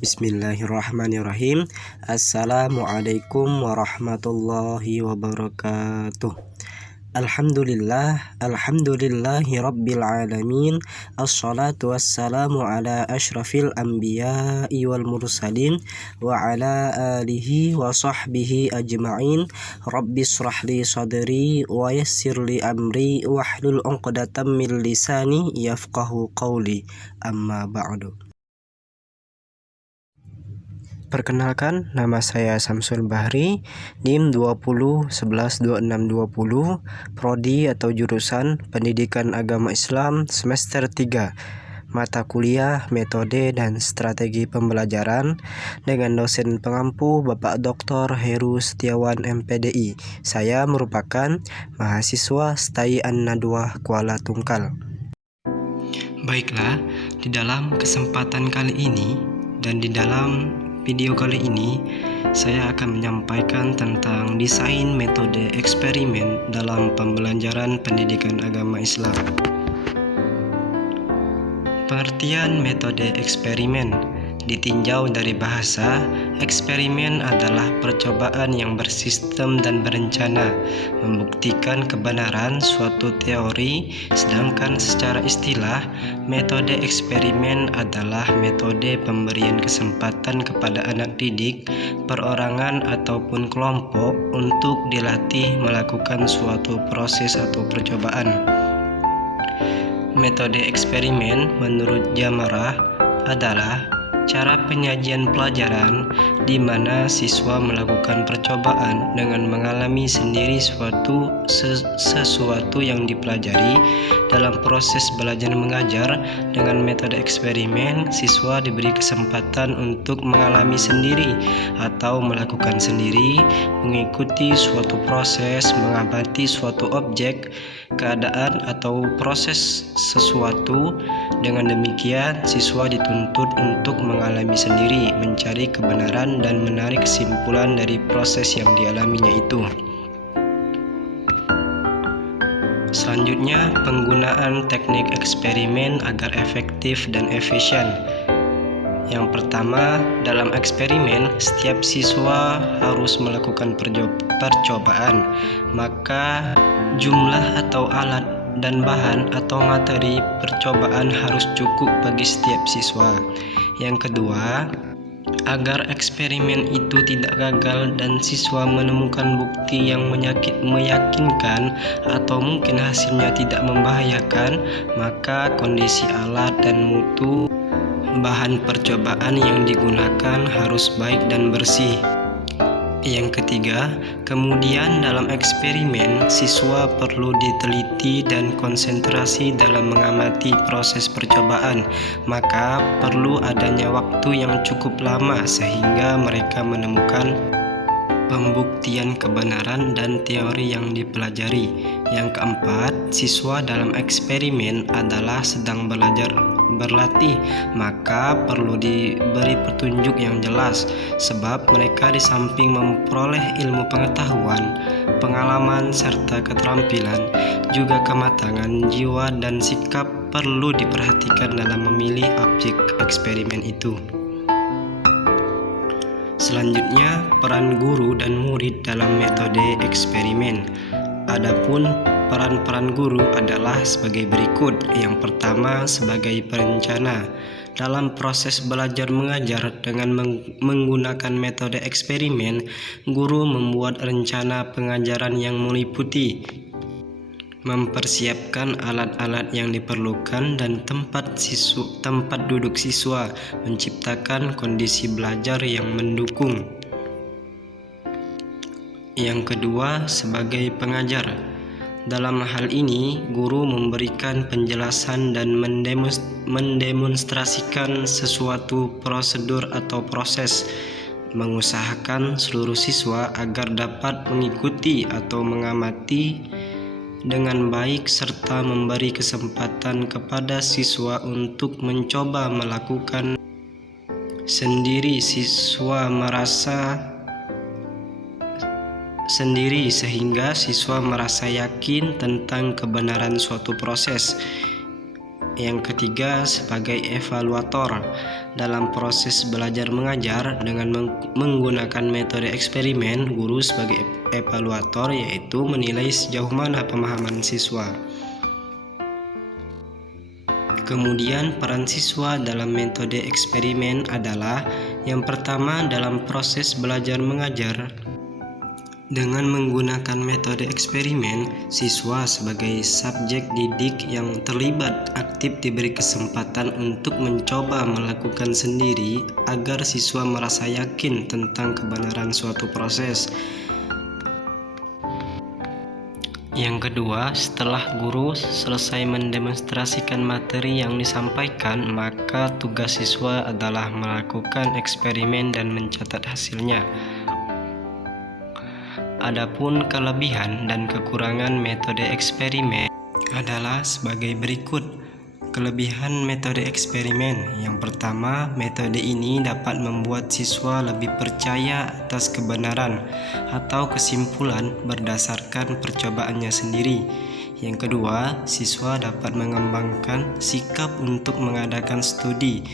Bismillahirrahmanirrahim. Assalamualaikum warahmatullahi wabarakatuh. Alhamdulillahi rabbil alamin. Assalatu wassalamu ala ashrafil anbiya'i wal mursalin wa ala alihi wa sahbihi ajma'in. Rabbis shrahli sadri wa yassirli amri wahlul 'uqdatam min lisani yafqahu qawli. Amma ba'du. Perkenalkan, nama saya Samsul Bahri, NIM 20112620, Prodi atau jurusan Pendidikan Agama Islam semester 3, mata kuliah Metode dan Strategi Pembelajaran, dengan dosen pengampu Bapak Dr. Heru Setiawan MPDI. Saya merupakan mahasiswa STAI An-Nadwah Kuala Tungkal. Baiklah, di dalam kesempatan kali ini dan di dalam video kali ini saya akan menyampaikan tentang desain metode eksperimen dalam pembelajaran pendidikan agama Islam. Pengertian metode eksperimen ditinjau dari bahasa, eksperimen adalah percobaan yang bersistem dan berencana, membuktikan kebenaran suatu teori, sedangkan secara istilah, metode eksperimen adalah metode pemberian kesempatan kepada anak didik, perorangan ataupun kelompok untuk dilatih melakukan suatu proses atau percobaan. Metode eksperimen menurut Jamarah adalah cara penyajian pelajaran di mana siswa melakukan percobaan dengan mengalami sendiri sesuatu yang dipelajari dalam proses belajar mengajar. Dengan metode eksperimen, siswa diberi kesempatan untuk mengalami sendiri atau melakukan sendiri, mengikuti suatu proses, mengamati suatu objek, keadaan atau proses sesuatu. Dengan demikian, siswa dituntut untuk mengalami sendiri, mencari kebenaran dan menarik kesimpulan dari proses yang dialaminya itu. Selanjutnya, penggunaan teknik eksperimen agar efektif dan efisien. Yang pertama, dalam eksperimen, setiap siswa harus melakukan percobaan, maka jumlah atau alat dan bahan atau materi percobaan harus cukup bagi setiap siswa. Yang kedua, agar eksperimen itu tidak gagal dan siswa menemukan bukti yang meyakinkan atau mungkin hasilnya tidak membahayakan, maka kondisi alat dan mutu bahan percobaan yang digunakan harus baik dan bersih. Yang ketiga, kemudian dalam eksperimen, siswa perlu diteliti dan konsentrasi dalam mengamati proses percobaan, maka perlu adanya waktu yang cukup lama sehingga mereka menemukan pembuktian kebenaran dan teori yang dipelajari. Yang keempat, siswa dalam eksperimen adalah sedang berlatih, maka perlu diberi petunjuk yang jelas, sebab mereka di samping memperoleh ilmu pengetahuan, pengalaman, serta keterampilan, juga kematangan jiwa dan sikap perlu diperhatikan dalam memilih objek eksperimen itu. Selanjutnya, peran guru dan murid dalam metode eksperimen. Adapun peran guru adalah sebagai berikut. Yang pertama, sebagai perencana. Dalam proses belajar mengajar dengan menggunakan metode eksperimen, guru membuat rencana pengajaran yang meliputi mempersiapkan alat-alat yang diperlukan dan tempat duduk siswa, menciptakan kondisi belajar yang mendukung. Yang kedua, sebagai pengajar. Dalam hal ini, guru memberikan penjelasan dan mendemonstrasikan sesuatu prosedur atau proses, mengusahakan seluruh siswa agar dapat mengikuti atau mengamati dengan baik serta memberi kesempatan kepada siswa untuk mencoba melakukan sendiri. Siswa merasa sendiri sehingga siswa merasa yakin tentang kebenaran suatu proses. Yang ketiga, sebagai evaluator dalam proses belajar mengajar dengan menggunakan metode eksperimen. Guru sebagai evaluator yaitu menilai sejauh mana pemahaman siswa. Kemudian peran siswa dalam metode eksperimen adalah yang pertama, dalam proses belajar mengajar. Dengan menggunakan metode eksperimen, siswa sebagai subjek didik yang terlibat aktif diberi kesempatan untuk mencoba melakukan sendiri agar siswa merasa yakin tentang kebenaran suatu proses. Yang kedua, setelah guru selesai mendemonstrasikan materi yang disampaikan, maka tugas siswa adalah melakukan eksperimen dan mencatat hasilnya. Adapun kelebihan dan kekurangan metode eksperimen adalah sebagai berikut. Kelebihan metode eksperimen: yang pertama, metode ini dapat membuat siswa lebih percaya atas kebenaran atau kesimpulan berdasarkan percobaannya sendiri. Yang kedua, siswa dapat mengembangkan sikap untuk mengadakan studi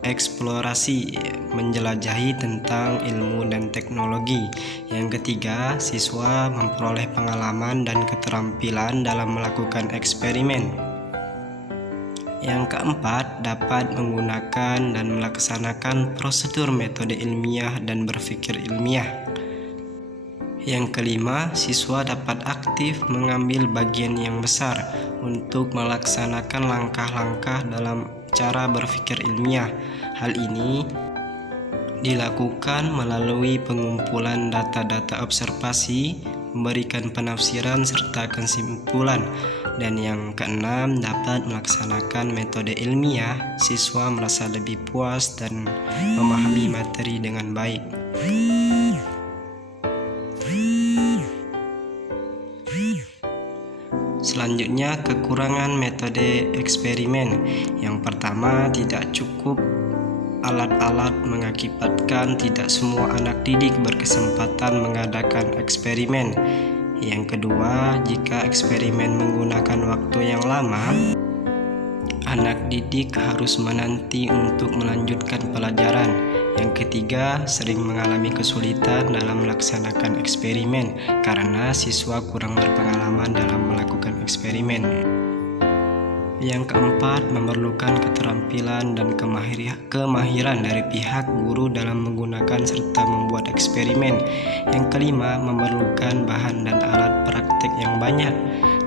eksplorasi, menjelajahi tentang ilmu dan teknologi. Yang ketiga, siswa memperoleh pengalaman dan keterampilan dalam melakukan eksperimen. Yang keempat, dapat menggunakan dan melaksanakan prosedur metode ilmiah dan berpikir ilmiah. Yang kelima, siswa dapat aktif mengambil bagian yang besar untuk melaksanakan langkah-langkah dalam cara berpikir ilmiah. Hal ini dilakukan melalui pengumpulan data-data observasi, memberikan penafsiran serta kesimpulan. Dan yang keenam, dapat melaksanakan metode ilmiah. Siswa merasa lebih puas dan memahami materi dengan baik. Selanjutnya, kekurangan metode eksperimen. Yang pertama, tidak cukup alat-alat mengakibatkan tidak semua anak didik berkesempatan mengadakan eksperimen. Yang kedua, jika eksperimen menggunakan waktu yang lama, anak didik harus menanti untuk melanjutkan pelajaran. Yang ketiga, sering mengalami kesulitan dalam melaksanakan eksperimen karena siswa kurang berpengalaman dalam melakukan eksperimen. Yang keempat, memerlukan keterampilan dan kemahiran dari pihak guru dalam menggunakan serta membuat eksperimen. Yang kelima, memerlukan bahan dan alat praktek yang banyak.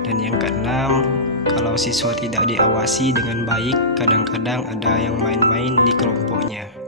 Dan yang keenam, kalau siswa tidak diawasi dengan baik, kadang-kadang ada yang main-main di kelompoknya.